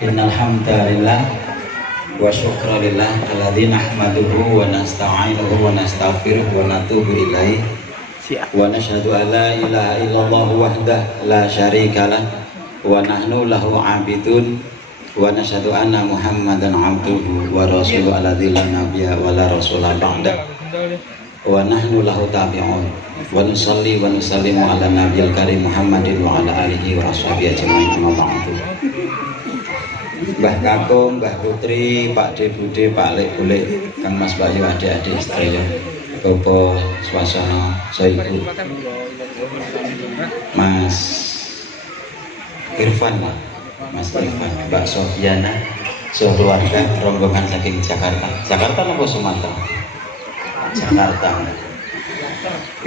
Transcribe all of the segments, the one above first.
Innal hamdalillah wa syukralillah alladzi nahmaduhu wa nasta'inuhu wa nastaghfiruh wa natubu ilaihi wa nashhadu an la ilaha illallah wahdah la syarikalah wa nahnu lahu 'abidun wa nashhadu anna Muhammadan 'abduhu wa rasuluhu alladzi la nabiyya wa la rasula ba'da wa nahnu lahu tabi'un wa nusalli wa nusallimu ala nabiyil karim Muhammadin wa ala alihi wa ashabihi ajma'in amma ba'du. Mbah Kakung, Mbah Putri, Pak De Bude, Pak Lek Bule, Kang Mas Bayu, adik-adik sedaya, Bapak Swasana, Soibu, Mas Irfan, Mas Irfan, Mbak Sofiana, sekeluarga rombongan saking Jakarta. Jakarta apa Sumatera? Jakarta.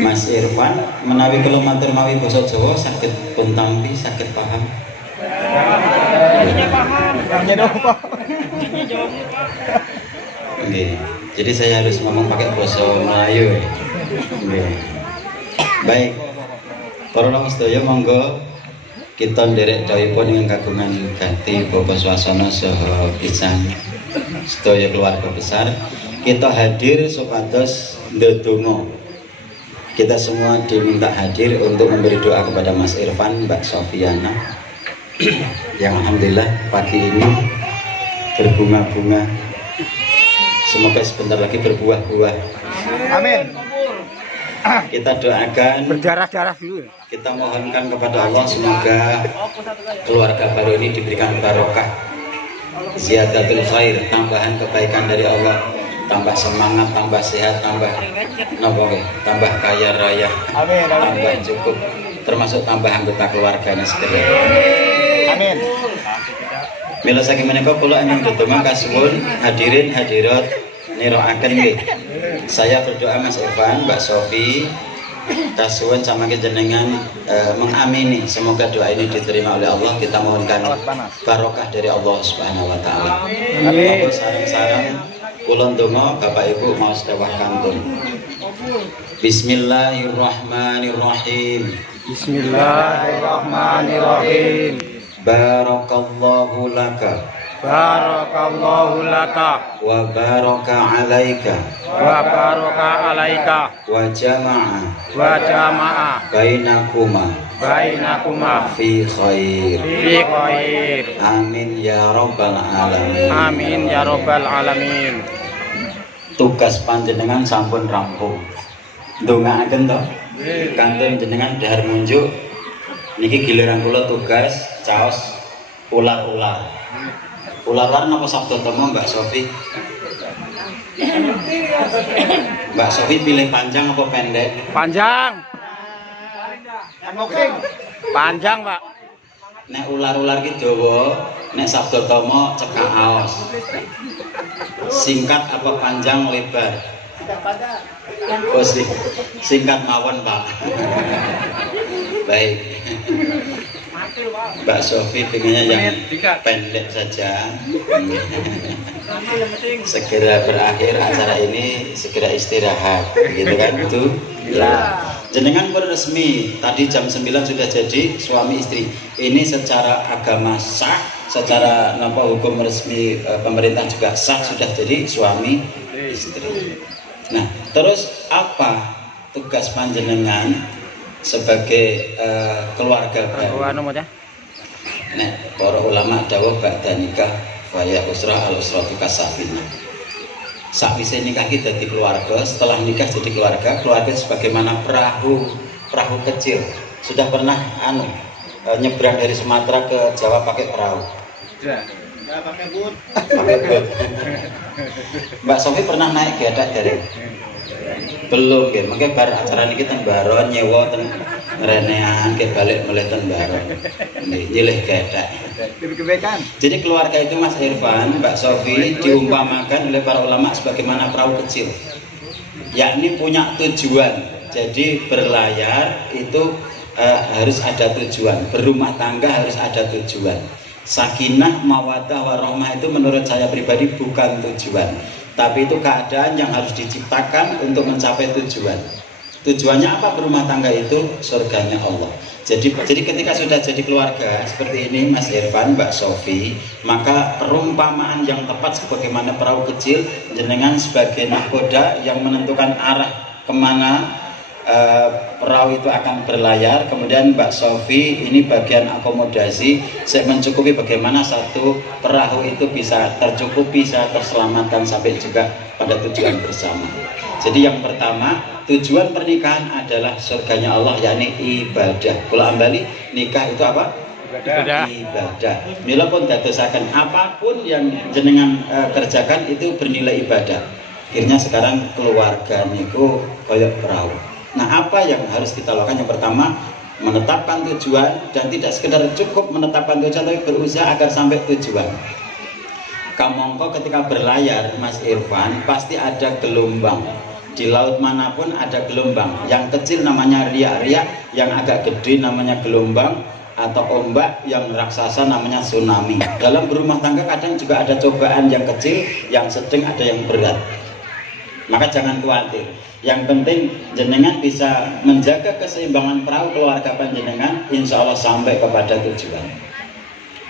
Mas Irfan menawi kula matur mawi basa Jawa saged pun tampi, saged paham. Okay. Jadi saya harus ngomong pakai bahasa Melayu. Okay. Baik, para sedaya monggo kita nderek dawuhipun dengan kagungan ganti Bapak Swasana saha pisan sedaya keluarga besar. Kita hadir supados ndedonga. Kita semua diminta hadir untuk memberi doa kepada Mas Irfan, Mbak Sofiana, yang alhamdulillah pagi ini berbunga-bunga, semoga sebentar lagi berbuah-buah. Amin. Kita doakan, berdarah-darah dulu. Kita mohonkan kepada Allah semoga keluarga baru ini diberikan barokah, ziyadatul khair, tambahan kebaikan dari Allah, tambah semangat, tambah sehat, tambah kaya raya, amin, tambah cukup, termasuk tambah anggota keluarganya sekalian. Amin. Mila saking menika kula ingkang ndedonga kasuwun hadirin hadirat niroaken nggih. Saya berdoa Mas Irfan, Mbak Sofi, kasuwun sama jenengan mengamini semoga doa ini diterima oleh Allah. Kita mohonkan barokah dari Allah Subhanahu wa taala. Amin. Sareng-sareng kula ndonga Bapak Ibu mau sedawah kantun. Bismillahirrahmanirrahim. Bismillahirrahmanirrahim. Barakallahu laka Barakallahu laka wa baraka alaika wa baraka alaika wa jama'a bainakuma fi khair. Amin ya rabbal alamin. Amin ya rabbal alamin. Tugas panjenengan sampun rampung. Ndongaaken to kantun jenengan dahar munjuk niki giliran kula tugas caos ular-ular. Ular-ular napa sabda temu Mbak Sofi? Mbak Sofi pilih panjang apa pendek? Panjang. Panjang, Pak. Nek ular-ular ki Jawa, nek sabda tama cekak aos. Singkat apa panjang lebar? Oh, singkat mawon, Pak. Baik. Mbak Sofi pengennya yang pendek saja. Segera berakhir acara ini, segera istirahat, gitu kan itu. Jenengan pun resmi tadi jam 9 sudah jadi suami istri. Ini secara agama sah, secara hukum resmi pemerintah juga sah, sudah jadi suami istri. Nah, terus apa tugas panjenengan sebagai keluarga baru? Nah, para ulama dawuh ba'da nikah faya usrah al usratu kasafina. Sakwise nikah kita dadi keluarga, setelah nikah jadi keluarga, keluarga sebagaimana perahu kecil. Sudah pernah nyebrang dari Sumatera ke Jawa pakai perahu? Sudah. Pakai boot. Mbak Sofi pernah naik gedak dari? Belum ya, mungkin bar acara ini kita baron nyewa ten renean ke balik mulai ten baron nyilih gedak. Jadi keluarga itu Mas Irfan, Mbak Sofi diumpamakan oleh para ulama sebagaimana perahu kecil, yakni punya tujuan. Jadi berlayar itu harus ada tujuan, berumah tangga harus ada tujuan. Sakinah, mawaddah, warahmah itu menurut saya pribadi bukan tujuan, tapi itu keadaan yang harus diciptakan untuk mencapai tujuan. Tujuannya apa berumah tangga itu? Surganya Allah. Jadi ketika sudah jadi keluarga seperti ini Mas Irfan, Mbak Sofi, maka perumpamaan yang tepat sebagaimana perahu kecil, jenengan sebagai nahkoda yang menentukan arah kemana perahu itu akan berlayar. Kemudian Mbak Sofi ini bagian akomodasi, saya mencukupi bagaimana satu perahu itu bisa tercukupi, bisa terselamatkan sampai juga pada tujuan bersama. Jadi yang pertama, tujuan pernikahan adalah surganya Allah, yakni ibadah. Kalau ambali nikah itu apa? Ibadah. Ibadah. Mila pun dadosaken apapun yang jenengan kerjakan itu bernilai ibadah. Akhirnya sekarang keluarga niku koyok perahu. Nah, apa yang harus kita lakukan? Yang pertama, menetapkan tujuan, dan tidak sekedar cukup menetapkan tujuan, tapi berusaha agar sampai tujuan. Kamongko ketika berlayar, Mas Irfan, pasti ada gelombang. Di laut manapun ada gelombang. Yang kecil namanya riak-riak, yang agak gede namanya gelombang atau ombak, yang raksasa namanya tsunami. Dalam berumah tangga kadang juga ada cobaan yang kecil, yang sedang, ada yang berat. Maka jangan khawatir. Yang penting jenengan bisa menjaga keseimbangan perahu keluarga panjenengan, insya Allah sampai kepada tujuan.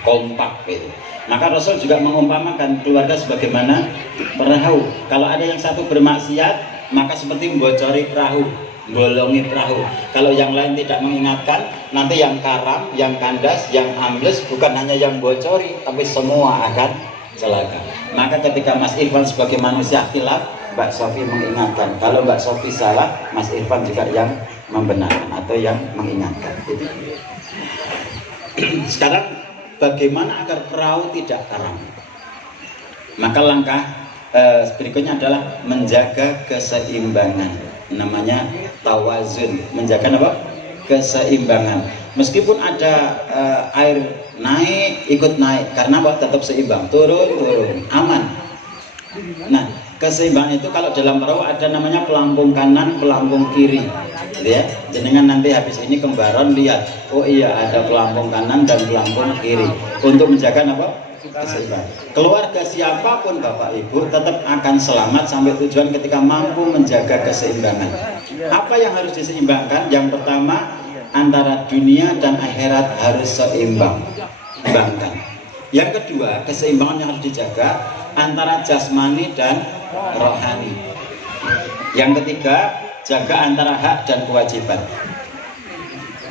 Kompak itu. Maka Rasul juga mengumpamakan keluarga sebagaimana perahu. Kalau ada yang satu bermaksiat, maka seperti membocori perahu, bolongi perahu. Kalau yang lain tidak mengingatkan, nanti yang karam, yang kandas, yang ambles, bukan hanya yang bocori, tapi semua akan celaka. Maka ketika Mas Irfan sebagai manusia khilaf, Mbak Sofi mengingatkan. Kalau Mbak Sofi salah, Mas Irfan juga yang membenarkan atau yang mengingatkan. Itu. Sekarang bagaimana agar perahu tidak karam? Maka langkah berikutnya adalah menjaga keseimbangan, namanya tawazun. Menjaga apa? Keseimbangan. Meskipun ada air naik, ikut naik, karena apa? Tetap seimbang, turun, aman. Nah, keseimbangan itu kalau dalam perahu ada namanya pelampung kanan, pelampung kiri, gitu ya. Jenengan nanti habis ini kembaran lihat, oh iya ada pelampung kanan dan pelampung kiri untuk menjaga apa? Keseimbangan. Keluarga siapapun Bapak Ibu tetap akan selamat sampai tujuan ketika mampu menjaga keseimbangan. Apa yang harus diseimbangkan? Yang pertama, antara dunia dan akhirat harus seimbang. Yang kedua, keseimbangan yang harus dijaga antara jasmani dan rohani. Yang ketiga, jaga antara hak dan kewajiban.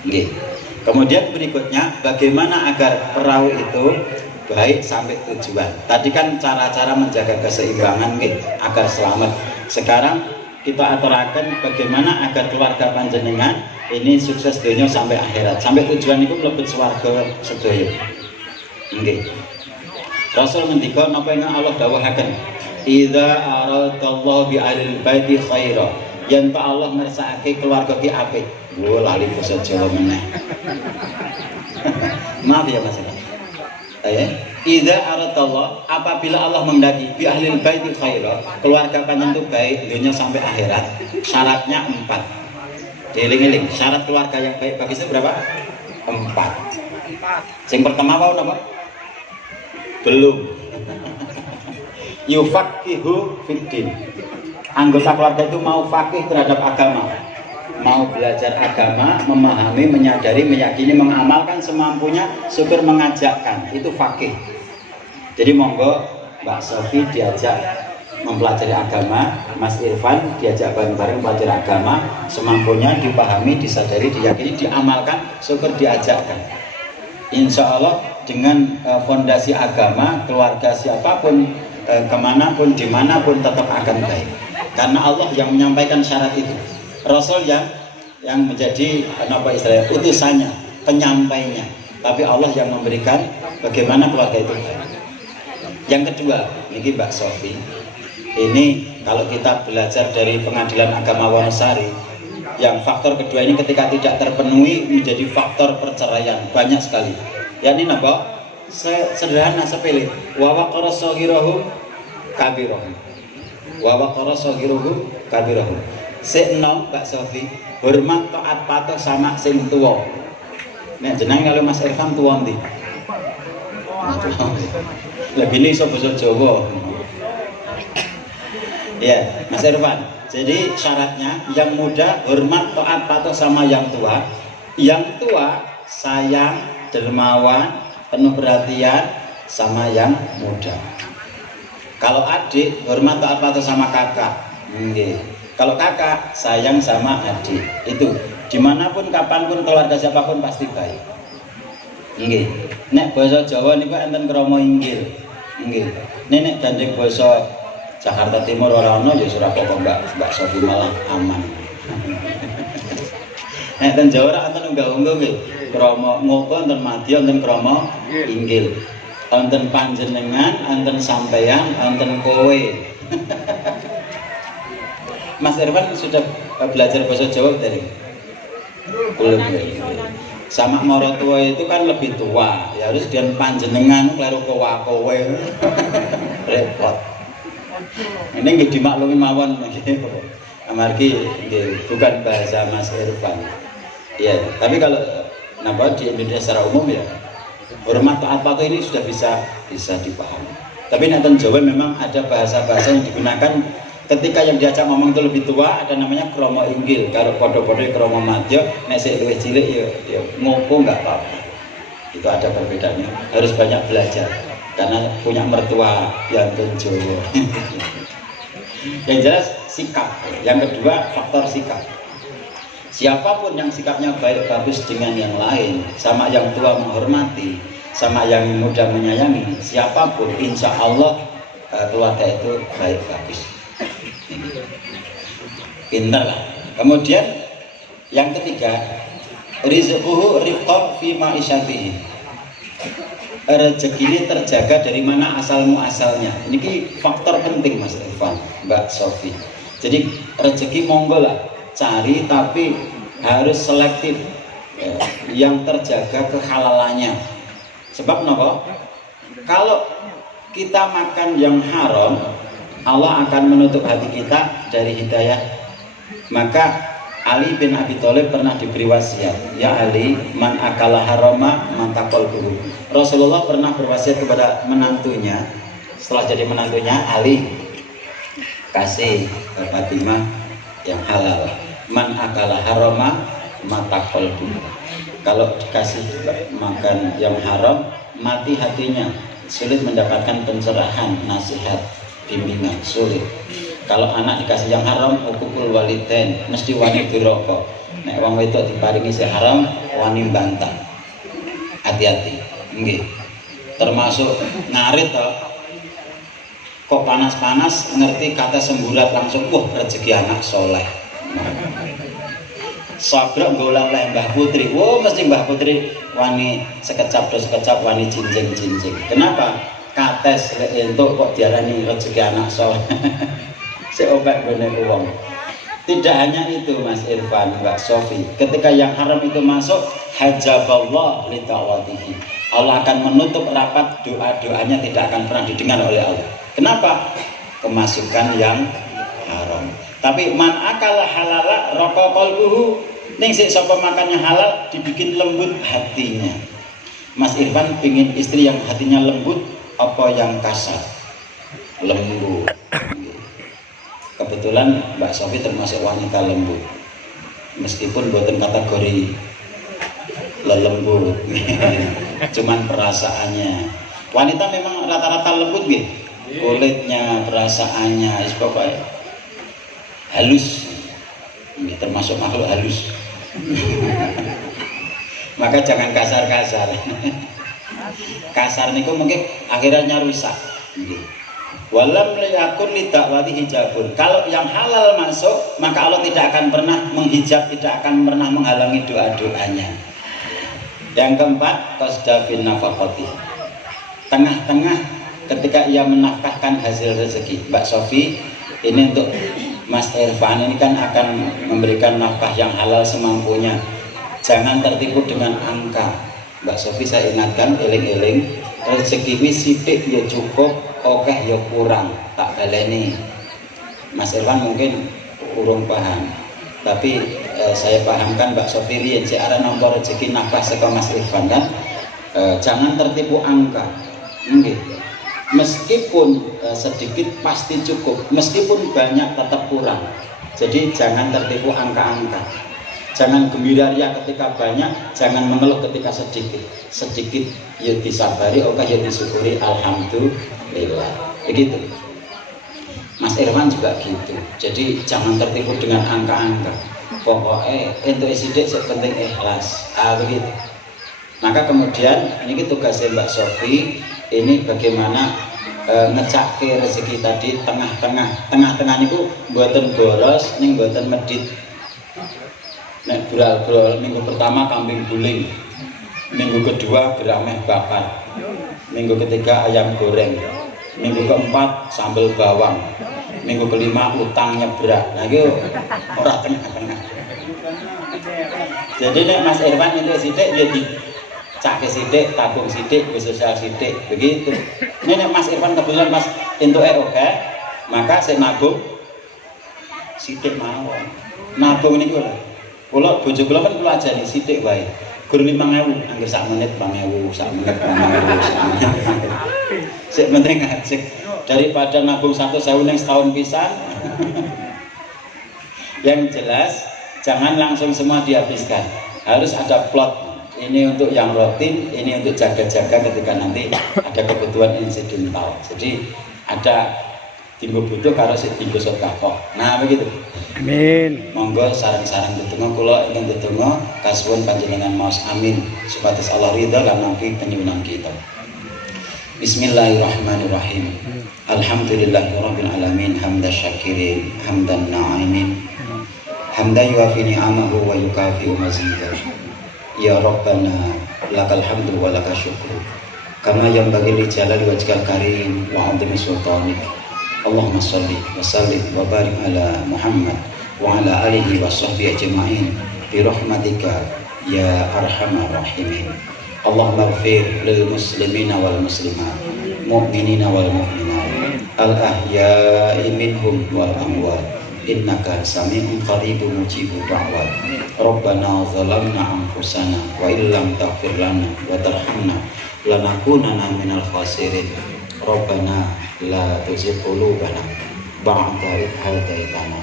Oke. Kemudian berikutnya, bagaimana agar perahu itu baik sampai tujuan. Tadi kan cara-cara menjaga keseimbangan agar selamat. Sekarang kita aturakan bagaimana agar keluarga panjenengan ini sukses dunia sampai akhirat. Sampai tujuan itu mlebet swarga sedaya. Nggih. Rasul ngendika napa ingkang Allah dawuhaken, "Idza aradallahu bi ahlil baiti khaira." Yen Pak Allah ngersakake keluarga ki apik. Wo lali basa Jawa meneh. Maaf ya Mas. Idza aradallah, apabila Allah menghendaki bi ahlil baiti khaira, keluarga panjenengan itu baik dunia sampai akhirat, syaratnya 4. Dieling-eling, syarat keluarga yang baik bagi saya berapa? 4. Yang pertama apa? Belum. Yufaqihu fiddin. Anggota keluarga itu mau fakih terhadap agama, mau belajar agama, memahami, menyadari, meyakini, mengamalkan semampunya, syukur mengajakkan, itu fakih. Jadi monggo Mbak Sofi diajak mempelajari agama, Mas Irfan diajak bareng-bareng belajar agama, semampunya dipahami, disadari, diyakini, diamalkan, syukur diajakkan. Insya Allah dengan fondasi agama, keluarga siapapun, kemanapun, dimanapun tetap akan baik. Karena Allah yang menyampaikan syarat itu. Rasul yang menjadi apa istilahnya, utusannya, penyampainya. Tapi Allah yang memberikan bagaimana keluarga itu. Yang kedua, ini Mbak Sofi. Ini kalau kita belajar dari Pengadilan Agama Wonosari, yang faktor kedua ini ketika tidak terpenuhi menjadi faktor perceraian banyak sekali. Ya ini napa? Sederhana, sepele. Wa waqara saghirahum kabirahum. Wa waqara saghirahum kabirahum. Sekno Mbak Sofi, hormat taat patuh sama sing tuwa. Nek jeneng kalau Mas Irfan tuwa ndi? Lebih ini iso basa Jawa. Ya, Mas Irfan. Jadi syaratnya yang muda hormat taat patuh sama yang tua, Yang tua sayang, dermawan, penuh perhatian sama yang muda. Kalau adik hormat taat patuh sama kakak. Kalau kakak sayang sama adik. Itu dimanapun kapanpun keluarga siapapun pasti baik. Nek basa Jawa niku enten krama inggil. Nek gandeng basa Jakarta Timur ora ono ya Surabaya Mbak Sofi malah aman. Nek ten Jawa ora enten unggah-unggah nggih. Krama ngoko enten madya enten krama inggil. Enten panjenengan, enten sampeyan, enten kowe. Mas Irfan sudah belajar bahasa Jawa dari? Belum. Sama moro tua itu kan lebih tua, ya harus dengan panjenengan kleru kowe. Repot. Ini nggih dimaklumi mawon nggih. Amargi bukan bahasa Mas Irfan. Ya, tapi kalau di Indonesia secara umum ya hormat taat patuh ini sudah bisa dipahami. Tapi nanti Jawa memang ada bahasa-bahasa yang digunakan ketika yang diajak ngomong itu lebih tua, ada namanya kromo inggil. Kalau podo-podo kromo madya, nek sik luwih cilik ya ngopo nggak apa-apa. Itu ada perbedaannya. Harus banyak belajar karena punya mertua yang Jawa. Yang jelas sikap. Yang kedua faktor sikap. Siapapun yang sikapnya baik bagus dengan yang lain, sama yang tua menghormati, sama yang muda menyayangi, siapapun insya Allah keluarga itu baik bagus. Pintar lah. Kemudian yang ketiga, rizquhu rifqa fi ma'isyatihi. Rezeki ini terjaga dari mana asalnya. Ini faktor penting Mas Irfan, Mbak Sofi. Jadi rezeki monggo lah cari, tapi harus selektif ya, yang terjaga kehalalannya. Sebab kenapa? Kalau kita makan yang haram, Allah akan menutup hati kita dari hidayah. Maka Ali bin Abi Thalib pernah diberi wasiat, ya Ali, man akala harama man taqalbuhu. Rasulullah pernah berwasiat kepada menantunya, setelah jadi menantunya, Ali, kasih Fatimah yang halal. Man akala harama mata qalbu. Kalau dikasih makan yang haram, mati hatinya, sulit mendapatkan pencerahan, nasihat, bimbingan, sulit. Kalau anak dikasih yang haram, ukukul walidain, mesti wani duraka. Nek wong wedok diparingi sing haram, wani bantah. Hati-hati. Nggih. Termasuk ngarit to. Kok panas-panas ngerti kata semburat langsung, wah rezeki anak soleh. Sabrok golang leh Mbah Putri, mesti Mbah Putri wani sekecap wani jinjing. Kenapa? Kates entuk kok diarani rezeki anak soleh. Si obat gone uang. Tidak hanya itu Mas Irfan, Mbak Sofi. Ketika yang haram itu masuk, hajaballah li ta'watihi. Allah akan menutup rapat doa-doanya, tidak akan pernah didengar oleh Allah. Kenapa? Kemasukan yang haram. Tapi man akala halala raqa qalbuhu, ning sik sapa makannya halal dibikin lembut hatinya. Mas Irfan ingin istri yang hatinya lembut apa yang kasar? Lembut. Kebetulan Mbak Sofi termasuk wanita lembut, meskipun buatan kategori lelembut. Cuman perasaannya wanita memang rata-rata lembut gitu, kulitnya, perasaannya, pokoknya halus, ini termasuk makhluk halus. Maka jangan kasar-kasar. Kasar niku mungkin akhirnya rusak. Walam liyakun lidakwati hijabun. Kalau yang halal masuk, maka Allah tidak akan pernah menghijab, tidak akan pernah menghalangi doa-doanya. Yang keempat, qasdafin nafaqati. Tengah-tengah ketika ia menafkahkan hasil rezeki. Mbak Sofi, ini untuk Mas Irfan ini kan akan memberikan nafkah yang halal semampunya. Jangan tertipu dengan angka. Mbak Sofi saya ingatkan, eling-eling, rezeki wis sithik ya cukup, oke ya kurang, tak baleni. Mas Irfan mungkin urung paham, tapi saya pahamkan Mbak Sofi riyen sik arep nampa rezeki nafkah saka Mas Irfan kan. Jangan tertipu angka. Nggih. Meskipun sedikit pasti cukup, meskipun banyak tetap kurang. Jadi jangan tertipu angka-angka. Jangan gembira ria ketika banyak, jangan mengeluh ketika sedikit. Sedikit ya disabari, oke ya disyukuri, alhamdulillah. Begitu. Mas Irwan juga gitu. Jadi jangan tertipu dengan angka-angka. Pokoknya untuk sidik sepenting ikhlas. Begitu. Maka kemudian ini tugasnya Mbak Sofi, ini bagaimana ngecake rezeki tadi tengah-tengah niku mboten boros ning mboten medit. Nek bural-bural minggu pertama kambing guling, minggu kedua gerameh bakar, minggu ketiga ayam goreng, minggu keempat sambal bawang, minggu kelima utang nyebrak. Nah itu orang tengah-tengah. Jadi nek Mas Irwan itu sidik ya dicake sidik, tabung sidik, sosial sidik, begitu. Ini nek Mas Irwan kebetulan Mas entuke oke, maka saya nabung sidik mawon. Nabung niku lho. Kula bojo kula kan kula ajari sidik wae. Gur 5.000, angger sak menit 5.000, sak menit 5.000. Sik penting ngajek daripada nabung 1.000 ning setahun pisan. Yang jelas jangan langsung semua dihabiskan. Harus ada plot. Ini untuk yang rutin, ini untuk jaga-jaga ketika nanti ada kebutuhan insidental. Jadi ada tinggal butuh karo sing tinggal sedekah. Nah begitu. Amin. Monggo sarang-sarang ditunggu kula ingin ditunggu kasuwun panjenengan maos amin supados Allah ridha lan nampi penyuwunan kita. Bismillahirrahmanirrahim. Alhamdulillahirabbil alamin hamdan syakirin hamdan na'imin. Hamdan yuafi ni'amahu wa yukafi mazidah. Ya Rabbana lakal hamdu wa lakal syukru. Kama yanbaghi li jalali wajhikal karim wa 'azimi sultanik. Allahumma sholli wa sallim wa barik ala Muhammad wa ala alihi wa sahbihi ajma'in bi rahmatika ya arhamar rahimin. Allahumma ighfir lil muslimina wal muslimat, mu'minina wal mu'minat, al ahya'i minhum wal amwat, innaka sami'un qaribun mujibud da'wat. Rabbana zalamna anfusana wa illam taghfir lana wa tarhamna lanakunanna minal khasirin. Rabbana la tuzigh qulubana ba'da idh hadaitana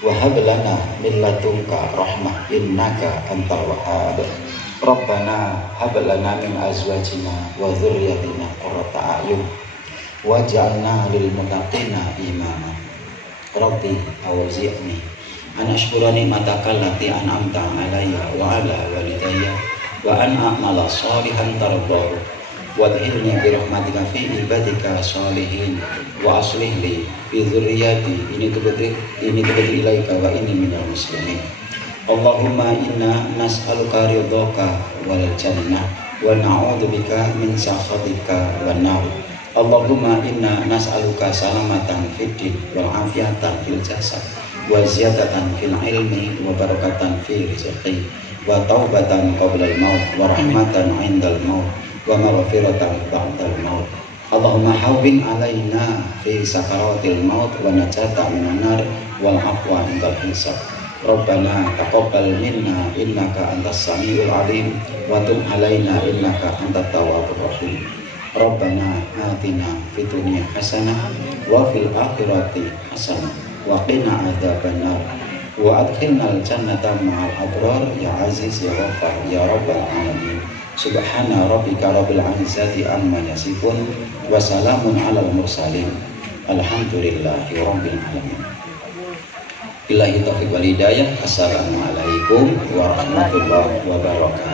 wa hab lana min ladunka rahmah innaka antal wahhab. Rabbana hab lana min azwajina wa dzurriyyatina qurrata a'yun waj'alna lil muttaqina imama. Rabbi awzi'ni an ashkura ni'mataka allati an'amta 'alayya wa 'ala walidayya wa an a'mala shalihan tardahu wad'ilni bi rahmatika fi ibadika sholihin wa aslih li bi dzurriyyati ini tubtu ilaika wa inni minal muslimin. Allahumma inna nas'aluka ridhaka wal jannah wa na'udzubika min sakhatika wan nar. Allahumma inna nas'aluka salamatan fid din wal afiyatan fil jasad wa ziyadatan fil ilmi wa barakatan fi rizqi wa taubatan qabla al maut wa rahmatan 'indal maut wa maghfiratan ba'dal maut. Allahumma hawwin 'alaina fi sakaratil maut wa najata minan nar wal afwa 'indal hisab. Rabbana taqabbal minna innaka antas samiul alim wa tub 'alaina innaka antat tawwabur rahim. Rabbana atina fid dunya hasanah wa fil akhirati hasanah wa qina adzabannar wa adkhilnal jannata ma'al abrar ya aziz ya ghaffar ya rabbal alamin. Subhana rabbika rabbil izzati amma yasifun wa salamun alal mursalin alhamdulillahi rabbil alamin. Billahi taufiq wal hidayah. Assalamualaikum warahmatullahi wabarakatuh.